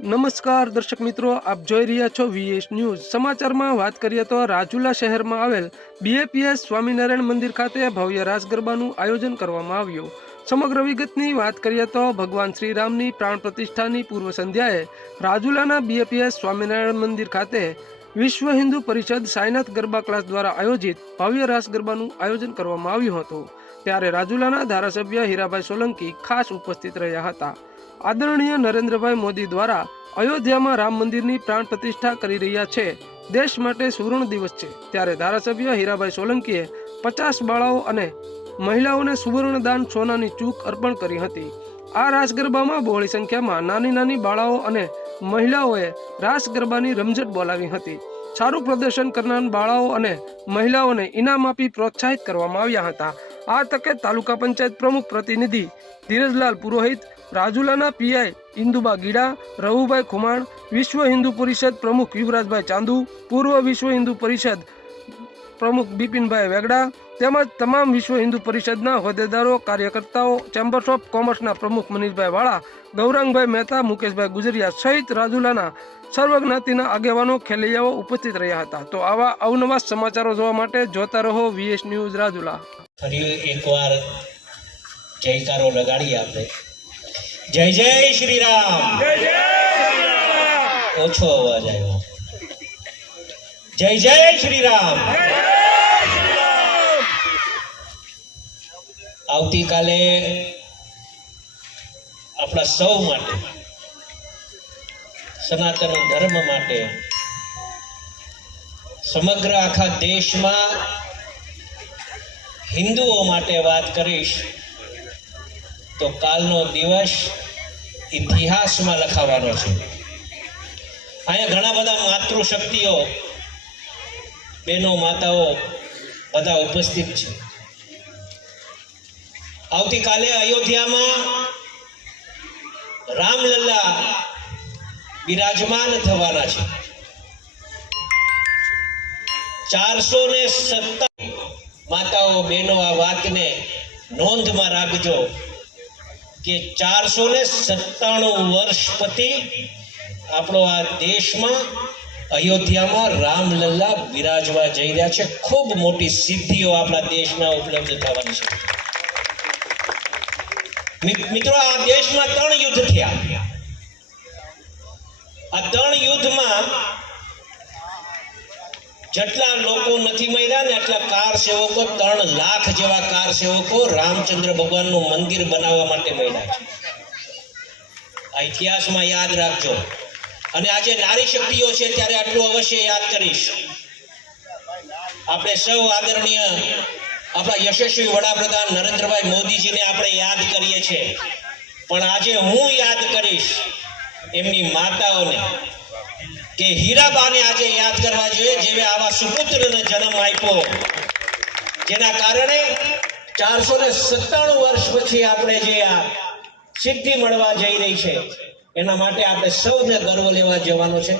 નમસ્કાર દર્શક મિત્રો, આપ જોઈ રહ્યા છો વીએસ ન્યૂઝ. સમાચારમાં વાત કરીએ તો રાજુલા શહેરમાં આવેલ બીએપીએસ સ્વામિનારાયણ મંદિર ખાતે ભવ્ય રાસ ગરબાનું આયોજન કરવામાં આવ્યું. સમગ્ર વિગતની વાત કરીએ તો ભગવાન શ્રીરામની પ્રાણ પ્રતિષ્ઠાની પૂર્વ સંધ્યાએ રાજુલાના બીએપીએસ સ્વામિનારાયણ મંદિર ખાતે વિશ્વ હિન્દુ પરિષદ સાયનાથ ગરબા ક્લાસ દ્વારા આયોજિત ભવ્ય રાસ ગરબાનું આયોજન કરવામાં આવ્યું હતું. ત્યારે રાજુલાના ધારાસભ્ય હીરાભાઈ સોલંકી ખાસ ઉપસ્થિત રહ્યા હતા. આદરણીય નરેન્દ્રભાઈ મોદી દ્વારા અયોધ્યામાં રામ મંદિરની પ્રાણ પ્રતિષ્ઠા કરી રહ્યા છે. દેશ માટે સુવર્ણ દિવસ છે. ત્યારે ધારાસભ્ય હીરાભાઈ સોલંકીએ 50 બાળાઓ અને મહિલાઓને સુવર્ણ દાન સોનાની ચૂક અર્પણ કરી હતી. આ રાસ ગરબામાં બહોળી સંખ્યામાં નાની બાળાઓ અને મહિલાઓએ રાસ ગરબાની રમઝટ બોલાવી હતી. સારું પ્રદર્શન કરનાર બાળાઓ અને મહિલાઓને ઇનામ આપી પ્રોત્સાહિત કરવામાં આવ્યા હતા. આ તકે તાલુકા પંચાયત પ્રમુખ પ્રતિનિધિ ધીરજલાલ પુરોહિત, રાજુલાના પીઆઈ ઇન્દુબા ગીડા, રવુભાઈ ખુમાણ, વિશ્વ હિન્દુ પરિષદ પ્રમુખ યુવરાજભાઈ ચાંદુ, પૂર્વ વિશ્વ હિન્દુ પરિષદ પ્રમુખ બિપિનભાઈ વેગડા તેમજ તમામ વિશ્વ હિન્દુ પરિષદના હોદ્દેદારો, કાર્યકર્તાઓ, ચેમ્બર્સ ઓફ કોમર્સના પ્રમુખ મનીષભાઈ વાળા, ગૌરાંગભાઈ મહેતા, મુકેશભાઈ ગુજરિયા સહિત રાજુલાના સર્વજ્ઞાતિના આગેવાનો, ખેલૈયાઓ ઉપસ્થિત રહ્યા હતા. તો આવા અવનવા સમાચારો જોવા માટે જોતા રહો વીએસ ન્યૂઝ રાજુલા. ફરી એકવાર જયકારો લગાડી આપણે. જય જય શ્રી રામ. જય જય શ્રી રામ. ઓછો અવાજ આવ્યો. જય જય શ્રી રામ. આવતીકાલે આપણા સૌ માટે, સનાતન ધર્મ માટે, સમગ્ર આખા દેશમાં હિન્દુઓ માટે વાત કરીશ તો કાલનો દિવસ ઇતિહાસમાં લખાવાનો છે. અહીંયા ઘણા બધા માતૃશક્તિઓ, બહેનો, માતાઓ બધા ઉપસ્થિત છે. આવતીકાલે અયોધ્યામાં રામલલ્લા બિરાજમાન થવાના છે. 457 માતાઓ, બહેનો આ વાતને નોંધમાં રાખજો કે 497 વર્ષ પછી આપણો આ દેશમાં અયોધ્યામાં રામલલ્લા બિરાજવા જઈ રહ્યા છે. ખૂબ મોટી સિદ્ધિઓ આપણા દેશમાં ઉપલબ્ધ થવાની છે. મિત્રો, આ દેશમાં 3 યુદ્ધ થયા. આ 3 યુદ્ધમાં જેટલા લોકો નથી મર્યા ને એટલા કાર સેવકો, 3 લાખ જેવા કાર સેવકો રામચંદ્ર ભગવાનનું મંદિર બનાવવા માટે મળ્યા છે. આ ઇતિહાસમાં યાદ રાખજો. અને આજે નારી શક્તિઓ છે ત્યારે આટલું અવશ્ય યાદ કરીશ. આપણે સૌ આદરણીય આપણા યશસ્વી વડાપ્રધાન નરેન્દ્રભાઈ મોદીજીને આપણે યાદ કરીએ છીએ, પણ આજે હું યાદ કરીશ એમની માતાઓને કે હીરાબાને આજે યાદ કરવા જોઈએ, જેણે આવા સુપુત્રને જન્મ આપ્યો, જેના કારણે 497 વર્ષ પછી આપણે જે આ સિદ્ધિ મળવા જઈ રહી છે એના માટે આપણે સૌને ગર્વ લેવા જવાનો છે.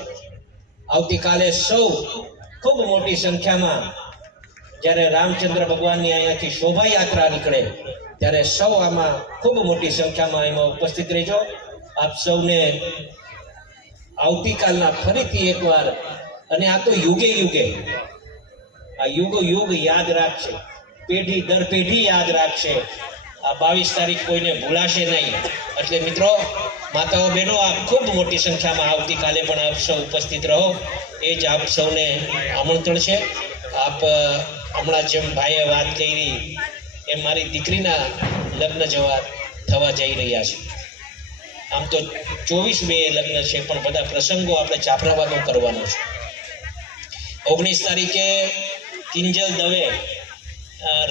આવતીકાલે સૌ ખૂબ મોટી સંખ્યામાં જ્યારે રામચંદ્ર ભગવાનની અહીંયાથી શોભાયાત્રા નીકળે ત્યારે સૌ આમાં ખૂબ મોટી સંખ્યામાં એમાં ઉપસ્થિત રહેજો. આપ સૌને આવતીકાલના ફરીથી એકવાર, અને આ તો યુગે યુગે, આ યુગ યાદ રાખશે, પેઢી દર પેઢી યાદ રાખશે. આ 22 તારીખ કોઈને ભૂલાશે નહીં. એટલે મિત્રો, માતાઓ, બહેનો, આ ખૂબ મોટી સંખ્યામાં આવતીકાલે પણ આપ સૌ ઉપસ્થિત રહો, એ જ આપ સૌને આમંત્રણ છે. આપ હમણાં જેમ ભાઈએ વાત કરી એમ મારી દીકરીના લગ્ન થવા જઈ રહ્યા છે. આમ તો 24/2 લગ્ન છે, પણ બધા પ્રસંગો આપણે જાફરાબાદમાં કરવાનો છે. 19 તારીખે કિંજલ દવે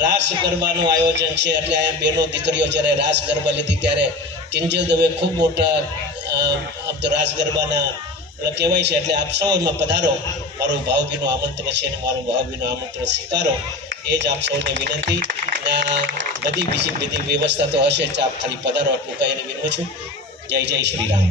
રાસ ગરબાનું આયોજન છે. એટલે અહીંયા બહેનો, દીકરીઓ જ્યારે રાસ ગરબા લેતી ત્યારે કિંજલ દવે ખૂબ મોટા આમ તો રાસ ગરબાના કહેવાય છે. એટલે આપ સૌ એમાં પધારો. મારું ભાવભીનું આમંત્રણ છે અને મારું ભાવભીનું આમંત્રણ સ્વીકારો, એ જ આપ સૌને વિનંતી. બધી બીજી વ્યવસ્થા તો હશે જ, આપ ખાલી પધારો, આટલું કહીને વિનવું છું. જય જય શ્રી રામ.